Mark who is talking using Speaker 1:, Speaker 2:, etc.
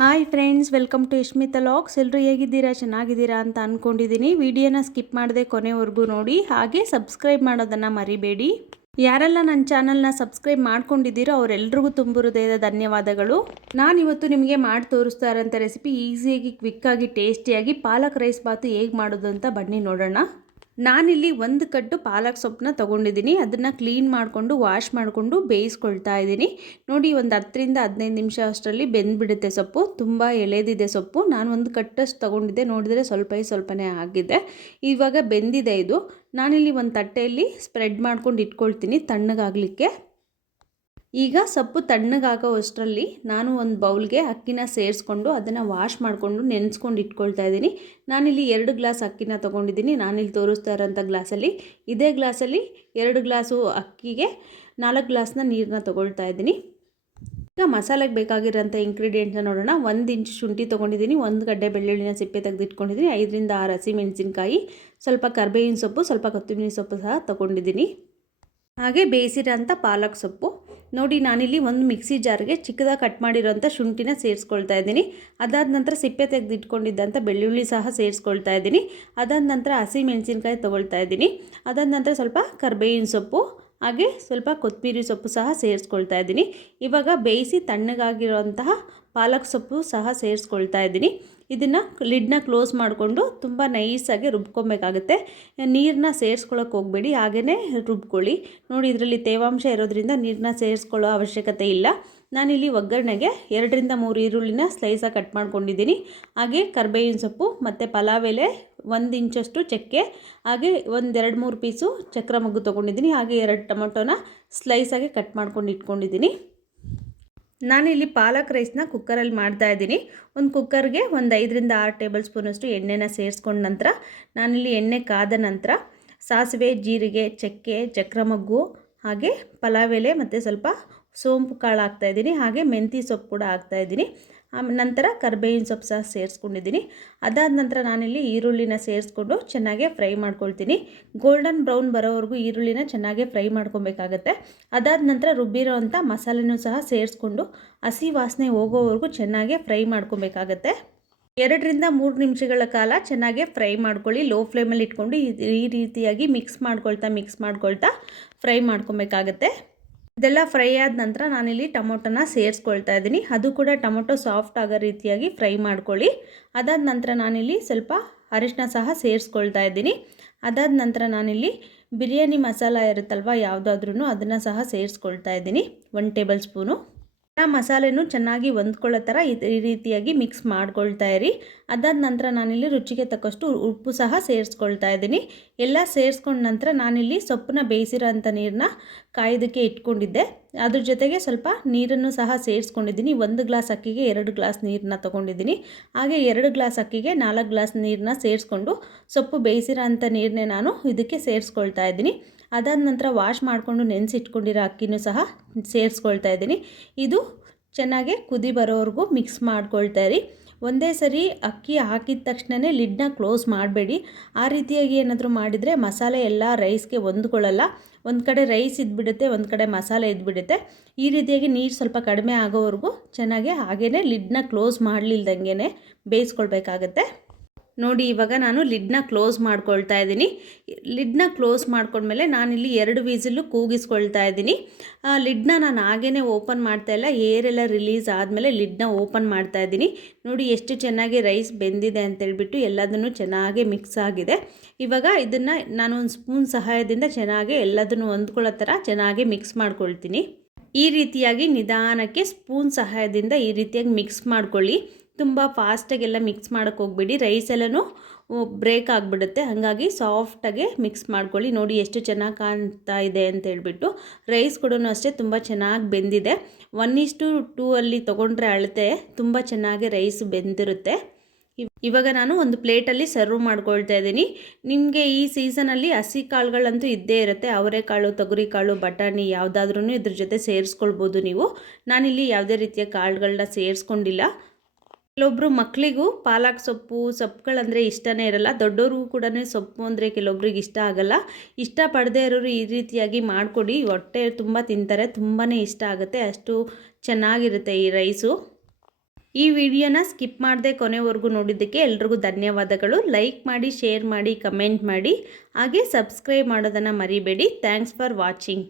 Speaker 1: Hi friends welcome to Ishmita logs ಎಲ್ಲರೂ ಹೇಗಿದ್ದೀರಾ? ಚೆನ್ನಾಗಿದ್ದೀರಾ ಅಂತ ಅಂದ್ಕೊಂಡಿದ್ದೀನಿ ವಿಡಿಯೋನ ಸ್ಕಿಪ್ ಮಾಡದೆ ಕೊನೆವರೆಗೂ ನೋಡಿ. ಹಾಗೆ ಸಬ್ಸ್ಕ್ರೈಬ್ ಮಾಡೋದನ್ನು ಮರಿಬೇಡಿ. ಯಾರೆಲ್ಲ ನನ್ನ ಚಾನಲ್ನ ಸಬ್ಸ್ಕ್ರೈಬ್ ಮಾಡ್ಕೊಂಡಿದ್ದೀರೋ ಅವರೆಲ್ರಿಗೂ ತುಂಬ ಹೃದಯದ ಧನ್ಯವಾದಗಳು. ನಾನಿವತ್ತು ನಿಮಗೆ ಮಾಡಿ ತೋರಿಸ್ತಾ ಇರೋಂಥ ರೆಸಿಪಿ ಈಸಿಯಾಗಿ ಕ್ವಿಕ್ಕಾಗಿ ಟೇಸ್ಟಿಯಾಗಿ ಪಾಲಕ್ ರೈಸ್ ಬಾತು ಹೇಗೆ ಮಾಡೋದು ಅಂತ ಬನ್ನಿ ನೋಡೋಣ. ನಾನಿಲ್ಲಿ ಒಂದು ಕಟ್ಟು ಪಾಲಕ್ ಸೊಪ್ಪನ್ನ ತೊಗೊಂಡಿದ್ದೀನಿ. ಅದನ್ನು ಕ್ಲೀನ್ ಮಾಡಿಕೊಂಡು, ವಾಶ್ ಮಾಡಿಕೊಂಡು ಬೇಯಿಸ್ಕೊಳ್ತಾ ಇದ್ದೀನಿ. ನೋಡಿ, ಒಂದು ಹತ್ತರಿಂದ ಹದಿನೈದು ನಿಮಿಷ ಅಷ್ಟರಲ್ಲಿ ಬೆಂದ್ಬಿಡುತ್ತೆ ಸೊಪ್ಪು. ತುಂಬ ಎಳೆದಿದೆ ಸೊಪ್ಪು. ನಾನು ಒಂದು ಕಟ್ಟಷ್ಟು ತೊಗೊಂಡಿದ್ದೆ. ನೋಡಿದರೆ ಸ್ವಲ್ಪ ಸ್ವಲ್ಪನೇ ಆಗಿದೆ. ಇವಾಗ ಬೆಂದಿದೆ ಇದು. ನಾನಿಲ್ಲಿ ಒಂದು ತಟ್ಟೆಯಲ್ಲಿ ಸ್ಪ್ರೆಡ್ ಮಾಡ್ಕೊಂಡು ಇಟ್ಕೊಳ್ತೀನಿ ತಣ್ಣಗಾಗಲಿಕ್ಕೆ. ಈಗ ಸೊಪ್ಪು ತಣ್ಣಗಾಗೋ ಅಷ್ಟರಲ್ಲಿ ನಾನು ಒಂದು ಬೌಲ್ಗೆ ಅಕ್ಕಿನ ಸೇರಿಸ್ಕೊಂಡು ಅದನ್ನು ವಾಶ್ ಮಾಡಿಕೊಂಡು ನೆನೆಸ್ಕೊಂಡು ಇಟ್ಕೊಳ್ತಾ ಇದ್ದೀನಿ. ನಾನಿಲ್ಲಿ ಎರಡು ಗ್ಲಾಸ್ ಅಕ್ಕಿನ ತೊಗೊಂಡಿದ್ದೀನಿ. ನಾನಿಲ್ಲಿ ತೋರಿಸ್ತಾ ಇರೋಂಥ ಗ್ಲಾಸಲ್ಲಿ. ಇದೇ ಗ್ಲಾಸಲ್ಲಿ ಎರಡು ಗ್ಲಾಸು ಅಕ್ಕಿಗೆ ನಾಲ್ಕು ಗ್ಲಾಸ್ನ ನೀರನ್ನ ತೊಗೊಳ್ತಾ ಇದ್ದೀನಿ. ಈಗ ಮಸಾಲೆಗೆ ಬೇಕಾಗಿರೋಂಥ ಇಂಗ್ರೀಡಿಯೆಂಟ್ನ ನೋಡೋಣ. ಒಂದು ಇಂಚು ಶುಂಠಿ ತೊಗೊಂಡಿದ್ದೀನಿ. ಒಂದು ಗಡ್ಡೆ ಬೆಳ್ಳುಳ್ಳಿನ ಸಿಪ್ಪೆ ತೆಗೆದಿಟ್ಕೊಂಡಿದ್ದೀನಿ. ಐದರಿಂದ ಆರು ಹಸಿ ಮೆಣಸಿನ್ಕಾಯಿ, ಸ್ವಲ್ಪ ಕರ್ಬೇವಿನ ಸೊಪ್ಪು, ಸ್ವಲ್ಪ ಕೊತ್ತಂಬರಿ ಸೊಪ್ಪು ಸಹ ತೊಗೊಂಡಿದ್ದೀನಿ. ಹಾಗೆ ಬೇಯಿಸಿರೋಂಥ ಪಾಲಕ್ ಸೊಪ್ಪು. ನೋಡಿ, ನಾನಿಲ್ಲಿ ಒಂದು ಮಿಕ್ಸಿ ಜಾರ್ಗೆ ಚಿಕ್ಕದಾಗಿ ಕಟ್ ಮಾಡಿರೋಂಥ ಶುಂಠಿನ ಸೇರಿಸ್ಕೊಳ್ತಾ ಇದ್ದೀನಿ. ಅದಾದ ನಂತರ ಸಿಪ್ಪೆ ತೆಗೆದಿಟ್ಕೊಂಡಿದ್ದಂಥ ಬೆಳ್ಳುಳ್ಳಿ ಸಹ ಸೇರಿಸ್ಕೊಳ್ತಾ ಇದ್ದೀನಿ. ಅದಾದ ನಂತರ ಹಸಿ ಮೆಣಸಿನ್ಕಾಯಿ ತೊಗೊಳ್ತಾ ಇದ್ದೀನಿ. ಅದಾದ ನಂತರ ಸ್ವಲ್ಪ ಕರ್ಬೇವಿನ ಸೊಪ್ಪು ಹಾಗೆ ಸ್ವಲ್ಪ ಕೊತ್ತಂಬರಿ ಸೊಪ್ಪು ಸಹ ಸೇರಿಸ್ಕೊಳ್ತಾ ಇದ್ದೀನಿ. ಇವಾಗ ಬೇಯಿಸಿ ತಣ್ಣಗಾಗಿರುವಂತಹ ಪಾಲಕ್ ಸೊಪ್ಪು ಸಹ ಸೇರಿಸ್ಕೊಳ್ತಾ ಇದ್ದೀನಿ. ಇದನ್ನು ಲಿಡ್ನ ಕ್ಲೋಸ್ ಮಾಡಿಕೊಂಡು ತುಂಬ ನೈಸಾಗಿ ರುಬ್ಕೊಬೇಕಾಗುತ್ತೆ. ನೀರನ್ನ ಸೇರಿಸ್ಕೊಳ್ಳೋಕೆ ಹೋಗಬೇಡಿ ಹಾಗೆಯೇ ರುಬ್ಕೊಳ್ಳಿ. ನೋಡಿ, ಇದರಲ್ಲಿ ತೇವಾಂಶ ಇರೋದ್ರಿಂದ ನೀರನ್ನ ಸೇರಿಸ್ಕೊಳ್ಳೋ ಅವಶ್ಯಕತೆ ಇಲ್ಲ. ನಾನಿಲ್ಲಿ ಒಗ್ಗರಣೆಗೆ ಎರಡರಿಂದ ಮೂರು ಈರುಳ್ಳಿನ ಸ್ಲೈಸಾಗಿ ಕಟ್ ಮಾಡ್ಕೊಂಡಿದ್ದೀನಿ. ಹಾಗೆ ಕರ್ಬೇವಿನ ಸೊಪ್ಪು ಮತ್ತು ಪಲಾವ್ ಎಲೆ ಒಂದು ಇಂಚಷ್ಟು ಚಕ್ಕೆ, ಹಾಗೆ ಒಂದೆರಡು ಮೂರು ಪೀಸು ಚಕ್ರ ಮಗ್ಗು ತೊಗೊಂಡಿದ್ದೀನಿ. ಹಾಗೆ ಎರಡು ಟೊಮೊಟೊನ ಸ್ಲೈಸಾಗಿ ಕಟ್ ಮಾಡ್ಕೊಂಡು ಇಟ್ಕೊಂಡಿದ್ದೀನಿ. ನಾನಿಲ್ಲಿ ಪಾಲಕ್ ರೈಸ್ನ ಕುಕ್ಕರಲ್ಲಿ ಮಾಡ್ತಾ ಇದ್ದೀನಿ. ಒಂದು ಕುಕ್ಕರ್ಗೆ ಒಂದು ಐದರಿಂದ ಆರು ಟೇಬಲ್ ಸ್ಪೂನಷ್ಟು ಎಣ್ಣೆನ ಸೇರಿಸ್ಕೊಂಡ ನಂತರ, ನಾನಿಲ್ಲಿ ಎಣ್ಣೆ ಕಾದ ನಂತರ ಸಾಸಿವೆ, ಜೀರಿಗೆ, ಚಕ್ಕೆ ಚಕ್ರಮಗ್ಗು ಹಾಗೆ ಪಲಾವ್ ಎಲೆ ಮತ್ತು ಸ್ವಲ್ಪ ಸೋಂಪು ಕಾಳು ಹಾಕ್ತಾಯಿದ್ದೀನಿ ಹಾಗೆ ಮೆಂತಿ ಸೊಪ್ಪು ಕೂಡ ಹಾಕ್ತಾಯಿದ್ದೀನಿ ನಂತರ ಕರ್ಬೇವಿನ ಸೊಪ್ಪು ಸಹ ಸೇರಿಸ್ಕೊಂಡಿದ್ದೀನಿ. ಅದಾದ ನಂತರ ನಾನಿಲ್ಲಿ ಈರುಳ್ಳಿನ ಸೇರಿಸ್ಕೊಂಡು ಚೆನ್ನಾಗೆ ಫ್ರೈ ಮಾಡ್ಕೊಳ್ತೀನಿ. ಗೋಲ್ಡನ್ ಬ್ರೌನ್ ಬರೋವರೆಗೂ ಈರುಳ್ಳಿನ ಚೆನ್ನಾಗೆ ಫ್ರೈ ಮಾಡ್ಕೊಬೇಕಾಗತ್ತೆ. ಅದಾದ ನಂತರ ರುಬ್ಬಿರೋ ಅಂಥ ಮಸಾಲೆನೂ ಸಹ ಸೇರಿಸ್ಕೊಂಡು ಹಸಿ ವಾಸನೆ ಹೋಗೋವರೆಗೂ ಚೆನ್ನಾಗೆ ಫ್ರೈ ಮಾಡ್ಕೊಬೇಕಾಗತ್ತೆ. ಎರಡರಿಂದ ಮೂರು ನಿಮಿಷಗಳ ಕಾಲ ಚೆನ್ನಾಗೆ ಫ್ರೈ ಮಾಡ್ಕೊಳ್ಳಿ. ಲೋ ಫ್ಲೇಮಲ್ಲಿ ಇಟ್ಕೊಂಡು ಈ ರೀತಿಯಾಗಿ ಮಿಕ್ಸ್ ಮಾಡ್ಕೊಳ್ತಾ ಮಿಕ್ಸ್ ಮಾಡ್ಕೊಳ್ತಾ ಫ್ರೈ ಮಾಡ್ಕೊಬೇಕಾಗತ್ತೆ. ಇದೆಲ್ಲ ಫ್ರೈ ಆದ ನಂತರ ನಾನಿಲ್ಲಿ ಟೊಮೊಟೊನ ಸೇರಿಸ್ಕೊಳ್ತಾ ಇದ್ದೀನಿ. ಅದು ಕೂಡ ಟೊಮೊಟೊ ಸಾಫ್ಟ್ ಆಗೋ ರೀತಿಯಾಗಿ ಫ್ರೈ ಮಾಡ್ಕೊಳ್ಳಿ. ಅದಾದ ನಂತರ ನಾನಿಲ್ಲಿ ಸ್ವಲ್ಪ ಅರಿಶಿನ ಸಹ ಸೇರಿಸ್ಕೊಳ್ತಾ ಇದ್ದೀನಿ. ಅದಾದ ನಂತರ ನಾನಿಲ್ಲಿ ಬಿರಿಯಾನಿ ಮಸಾಲ ಇರುತ್ತಲ್ವ ಯಾವುದಾದ್ರೂ ಅದನ್ನು ಸಹ ಸೇರಿಸ್ಕೊಳ್ತಾ ಇದ್ದೀನಿ. One tablespoon. ಮಸಾಲೆನೂ ಚೆನ್ನಾಗಿ ಹೊಂದ್ಕೊಳ್ಳೋ ಥರ ಈ ರೀತಿಯಾಗಿ ಮಿಕ್ಸ್ ಮಾಡ್ಕೊಳ್ತಾ ಇರಿ. ಅದಾದ ನಂತರ ನಾನಿಲ್ಲಿ ರುಚಿಗೆ ತಕ್ಕಷ್ಟು ಉಪ್ಪು ಸಹ ಸೇರಿಸ್ಕೊಳ್ತಾ ಇದ್ದೀನಿ. ಎಲ್ಲ ಸೇರಿಸ್ಕೊಂಡ ನಂತರ ನಾನಿಲ್ಲಿ ಸೊಪ್ಪನ್ನ ಬೇಯಿಸಿರೋ ಅಂಥ ನೀರನ್ನ ಕಾಯ್ದಕ್ಕೆ ಇಟ್ಕೊಂಡಿದ್ದೆ. ಅದ್ರ ಜೊತೆಗೆ ಸ್ವಲ್ಪ ನೀರನ್ನು ಸಹ ಸೇರಿಸ್ಕೊಂಡಿದ್ದೀನಿ. ಒಂದು ಗ್ಲಾಸ್ ಅಕ್ಕಿಗೆ ಎರಡು ಗ್ಲಾಸ್ ನೀರನ್ನ ತೊಗೊಂಡಿದ್ದೀನಿ. ಹಾಗೆ ಎರಡು ಗ್ಲಾಸ್ ಅಕ್ಕಿಗೆ ನಾಲ್ಕು ಗ್ಲಾಸ್ ನೀರನ್ನ ಸೇರಿಸ್ಕೊಂಡು ಸೊಪ್ಪು ಬೇಯಿಸಿರೋ ಅಂಥ ನೀರನ್ನೇ ನಾನು ಇದಕ್ಕೆ ಸೇರಿಸ್ಕೊಳ್ತಾ ಇದ್ದೀನಿ. ಅದಾದ ನಂತರ ವಾಶ್ ಮಾಡಿಕೊಂಡು ನೆನೆಸಿಟ್ಕೊಂಡಿರೋ ಅಕ್ಕಿನೂ ಸಹ ಸೇರಿಸ್ಕೊಳ್ತಾ ಇದ್ದೀನಿ. ಇದು ಚೆನ್ನಾಗಿ ಕುದಿ ಬರೋವರೆಗೂ ಮಿಕ್ಸ್ ಮಾಡ್ಕೊಳ್ತಾ ಇರಿ. ಒಂದೇ ಸರಿ ಅಕ್ಕಿ ಹಾಕಿದ ತಕ್ಷಣವೇ ಲಿಡ್ನ ಕ್ಲೋಸ್ ಮಾಡಬೇಡಿ. ಆ ರೀತಿಯಾಗಿ ಏನಾದರೂ ಮಾಡಿದರೆ ಮಸಾಲೆ ಎಲ್ಲ ರೈಸ್ಗೆ ಹೊಂದ್ಕೊಳ್ಳಲ್ಲ. ಒಂದು ಕಡೆ ರೈಸ್ ಇದ್ಬಿಡುತ್ತೆ, ಒಂದು ಕಡೆ ಮಸಾಲೆ ಇದ್ಬಿಡುತ್ತೆ. ಈ ರೀತಿಯಾಗಿ ನೀರು ಸ್ವಲ್ಪ ಕಡಿಮೆ ಆಗೋವರೆಗೂ ಚೆನ್ನಾಗಿ ಹಾಗೇ ಲಿಡ್ನ ಕ್ಲೋಸ್ ಮಾಡಲಿಲ್ದಂಗೆ ಬೇಯಿಸ್ಕೊಳ್ಬೇಕಾಗತ್ತೆ. ನೋಡಿ, ಇವಾಗ ನಾನು ಲಿಡ್ನ ಕ್ಲೋಸ್ ಮಾಡ್ಕೊಳ್ತಾ ಇದ್ದೀನಿ. ಲಿಡ್ನ ಕ್ಲೋಸ್ ಮಾಡ್ಕೊಂಡ್ಮೇಲೆ ನಾನಿಲ್ಲಿ ಎರಡು ವೀಸಲ್ಲು ಕೂಗಿಸ್ಕೊಳ್ತಾ ಇದ್ದೀನಿ. ಲಿಡ್ನ ನಾನು ಹಾಗೇ ಓಪನ್ ಮಾಡ್ತಾ ಇಲ್ಲ. ಏರೆಲ್ಲ ರಿಲೀಸ್ ಆದಮೇಲೆ ಲಿಡ್ನ ಓಪನ್ ಮಾಡ್ತಾ ಇದ್ದೀನಿ. ನೋಡಿ, ಎಷ್ಟು ಚೆನ್ನಾಗಿ ರೈಸ್ ಬೆಂದಿದೆ ಅಂತೇಳ್ಬಿಟ್ಟು ಎಲ್ಲದನ್ನು ಚೆನ್ನಾಗಿ ಮಿಕ್ಸ್ ಆಗಿದೆ. ಇವಾಗ ಇದನ್ನು ನಾನು ಒಂದು ಸ್ಪೂನ್ ಸಹಾಯದಿಂದ ಚೆನ್ನಾಗಿ ಎಲ್ಲದನ್ನು ಹೊಂದ್ಕೊಳ್ಳೋ ಥರ ಚೆನ್ನಾಗಿ ಮಿಕ್ಸ್ ಮಾಡ್ಕೊಳ್ತೀನಿ. ಈ ರೀತಿಯಾಗಿ ನಿಧಾನಕ್ಕೆ ಸ್ಪೂನ್ ಸಹಾಯದಿಂದ ಈ ರೀತಿಯಾಗಿ ಮಿಕ್ಸ್ ಮಾಡ್ಕೊಳ್ಳಿ. ತುಂಬ ಫಾಸ್ಟಾಗೆಲ್ಲ ಮಿಕ್ಸ್ ಮಾಡೋಕ್ಕೆ ಹೋಗ್ಬೇಡಿ. ರೈಸ್ ಎಲ್ಲನೂ ಬ್ರೇಕ್ ಆಗಿಬಿಡುತ್ತೆ. ಹಾಗಾಗಿ ಸಾಫ್ಟಾಗೆ ಮಿಕ್ಸ್ ಮಾಡ್ಕೊಳ್ಳಿ. ನೋಡಿ ಎಷ್ಟು ಚೆನ್ನಾಗಿ ಕಾಣ್ತಾ ಇದೆ ಅಂತ ಹೇಳ್ಬಿಟ್ಟು. ರೈಸ್ ಕೂಡ ಅಷ್ಟೇ ತುಂಬ ಚೆನ್ನಾಗಿ ಬೆಂದಿದೆ. ಒನ್ ಇಷ್ಟು ಟೂ ಅಲ್ಲಿ ತೊಗೊಂಡ್ರೆ ಅಳತೆ ತುಂಬ ಚೆನ್ನಾಗಿ ರೈಸ್ ಬೆಂದಿರುತ್ತೆ. ಇವಾಗ ನಾನು ಒಂದು ಪ್ಲೇಟಲ್ಲಿ ಸರ್ವ್ ಮಾಡ್ಕೊಳ್ತಾ ಇದ್ದೀನಿ. ನಿಮಗೆ ಈ ಸೀಸನಲ್ಲಿ ಹಸಿ ಕಾಳುಗಳಂತೂ ಇದ್ದೇ ಇರುತ್ತೆ. ಅವರೆಕಾಳು ತೊಗರಿಕಾಳು ಬಟಾಣಿ ಯಾವುದಾದ್ರೂ ಇದ್ರ ಜೊತೆ ಸೇರಿಸ್ಕೊಳ್ಬೋದು ನೀವು. ನಾನಿಲ್ಲಿ ಯಾವುದೇ ರೀತಿಯ ಕಾಳುಗಳನ್ನ ಸೇರಿಸ್ಕೊಂಡಿಲ್ಲ. ಕೆಲವೊಬ್ರು ಮಕ್ಕಳಿಗೂ ಪಾಲಕ್ ಸೊಪ್ಪು, ಸೊಪ್ಪುಗಳಂದರೆ ಇಷ್ಟನೇ ಇರಲ್ಲ. ದೊಡ್ಡವ್ರಿಗೂ ಕೂಡ ಸೊಪ್ಪು ಅಂದರೆ ಕೆಲವೊಬ್ರಿಗೆ ಇಷ್ಟ ಆಗಲ್ಲ. ಇಷ್ಟಪಡದೇ ಇರೋರು ಈ ರೀತಿಯಾಗಿ ಮಾಡಿಕೊಡಿ. ಹೊಟ್ಟೆ ತುಂಬ ತಿಂತಾರೆ ತುಂಬಾ ಇಷ್ಟ ಆಗುತ್ತೆ. ಅಷ್ಟು ಚೆನ್ನಾಗಿರುತ್ತೆ ಈ ರೈಸು. ಈ ವಿಡಿಯೋನ ಸ್ಕಿಪ್ ಮಾಡದೆ ಕೊನೆವರೆಗೂ ನೋಡಿದ್ದಕ್ಕೆ ಎಲ್ರಿಗೂ ಧನ್ಯವಾದಗಳು. ಲೈಕ್ ಮಾಡಿ, ಶೇರ್ ಮಾಡಿ, ಕಮೆಂಟ್ ಮಾಡಿ. ಹಾಗೆ ಸಬ್ಸ್ಕ್ರೈಬ್ ಮಾಡೋದನ್ನು ಮರಿಬೇಡಿ. Thanks for watching.